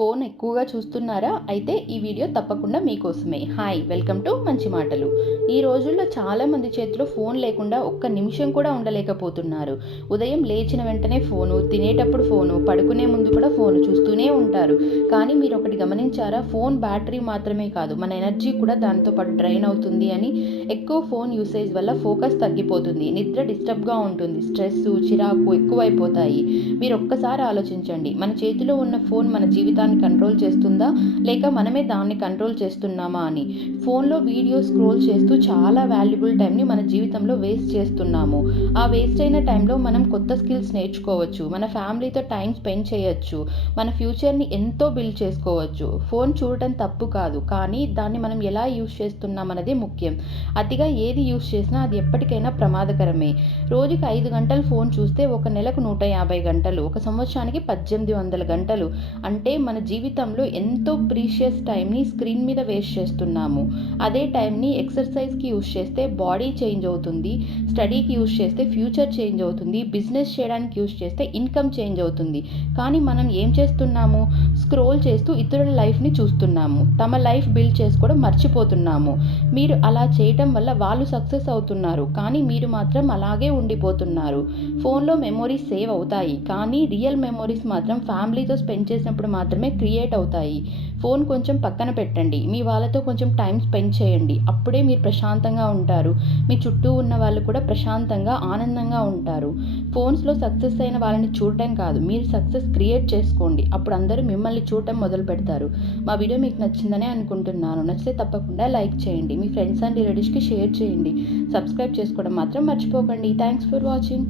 Phone ఎక్కువగా చూస్తున్నారా? అయితే ఈ వీడియో తప్పకుండా మీకోసమే. హాయ్! వెల్కమ్ టు మంచి మాటలు. ఈ రోజుల్లో చాలామంది చేతిలో ఫోన్ లేకుండా ఒక్క నిమిషం కూడా ఉండలేకపోతున్నారు. ఉదయం లేచిన వెంటనే ఫోను, తినేటప్పుడు ఫోను, పడుకునే ముందు కూడా ఫోను చూస్తూనే ఉంటారు. కానీ మీరొకటి గమనించారా? ఫోన్ బ్యాటరీ మాత్రమే కాదు, మన ఎనర్జీ కూడా దాంతో పాటు డ్రైన్ అవుతుంది అని. ఎక్కువ ఫోన్ యూసేజ్ వల్ల ఫోకస్ తగ్గిపోతుంది, నిద్ర డిస్టర్బ్‌గా ఉంటుంది, స్ట్రెస్సు, చిరాకు ఎక్కువైపోతాయి. మీరొక్కసారి ఆలోచించండి. మన చేతిలో ఉన్న ఫోన్ మన జీవితాన్ని కంట్రోల్ చేస్తుందా? లేక మనమే దాన్ని కంట్రోల్ చేస్తున్నామా అని. ఫోన్‌లో వీడియో స్క్రోల్ చేస్తూ చాలా వాల్యుబుల్ టైంని మన జీవితంలో వేస్ట్ చేస్తున్నాము. ఆ వేస్ట్ అయిన టైంలో మనం కొత్త స్కిల్స్ నేర్చుకోవచ్చు. మన ఫ్యామిలీతో టైం స్పెండ్ చేయొచ్చు. మన ఫ్యూచర్‌ని ఎంతో బిల్డ్ చేసుకోవచ్చు. ఫోన్ చూడటం తప్పు కాదు. కానీ దాన్ని మనం ఎలా యూజ్ చేస్తున్నాం అన్నదే ముఖ్యం. అతిగా ఏది యూజ్ చేసినా అది ఎప్పటికైనా ప్రమాదకరమే. రోజుకి 5 గంటలు ఫోన్ చూస్తే ఒక నెలకు 150 గంటలు, ఒక సంవత్సరానికి 1800 గంటలు. అంటే మన జీవితంలో ఎంతో ప్రీషియస్ టైంని స్క్రీన్ మీద వేస్ట్ చేస్తున్నాము. అదే టైంని ఎక్సర్సైజ్‌కి యూజ్ చేస్తే బాడీ చేంజ్ అవుతుంది. స్టడీకి యూజ్ చేస్తే ఫ్యూచర్ చేంజ్ అవుతుంది. బిజినెస్ చేయడానికి యూజ్ చేస్తే ఇన్కమ్ చేంజ్ అవుతుంది. కానీ మనం ఏం చేస్తున్నాము? స్క్రోల్ చేస్తూ ఇతరుల లైఫ్‌ని చూస్తున్నాము. తమ లైఫ్ బిల్డ్ చేసుకోవడం మర్చిపోతున్నాము. మీరు అలా చేయటం వల్ల వాళ్ళు సక్సెస్ అవుతున్నారు. కానీ మీరు మాత్రం అలాగే ఉండిపోతున్నారు. ఫోన్‌లో మెమోరీస్ సేవ్ అవుతాయి. కానీ రియల్ మెమోరీస్ మాత్రం ఫ్యామిలీతో స్పెండ్ చేసినప్పుడు మాత్రమే క్రియేట్ అవుతాయి. ఫోన్ కొంచెం పక్కన పెట్టండి. మీ వాళ్ళతో కొంచెం టైం స్పెండ్ చేయండి. అప్పుడే మీరు ప్రశాంతంగా ఉంటారు. మీ చుట్టూ ఉన్న వాళ్ళు కూడా ప్రశాంతంగా, ఆనందంగా ఉంటారు. ఫోన్స్‌లో సక్సెస్ అయిన వాళ్ళని చూడటం కాదు, మీరు సక్సెస్ క్రియేట్ చేసుకోండి. అప్పుడు అందరూ మిమ్మల్ని చూడటం మొదలుపెడతారు. మా వీడియో మీకు నచ్చిందనే అనుకుంటున్నాను. నచ్చితే తప్పకుండా లైక్ చేయండి. మీ ఫ్రెండ్స్ అండ్ రిలేటివ్స్‌కి షేర్ చేయండి. సబ్స్క్రైబ్ చేసుకోవడం మాత్రం మర్చిపోకండి. Thanks for watching.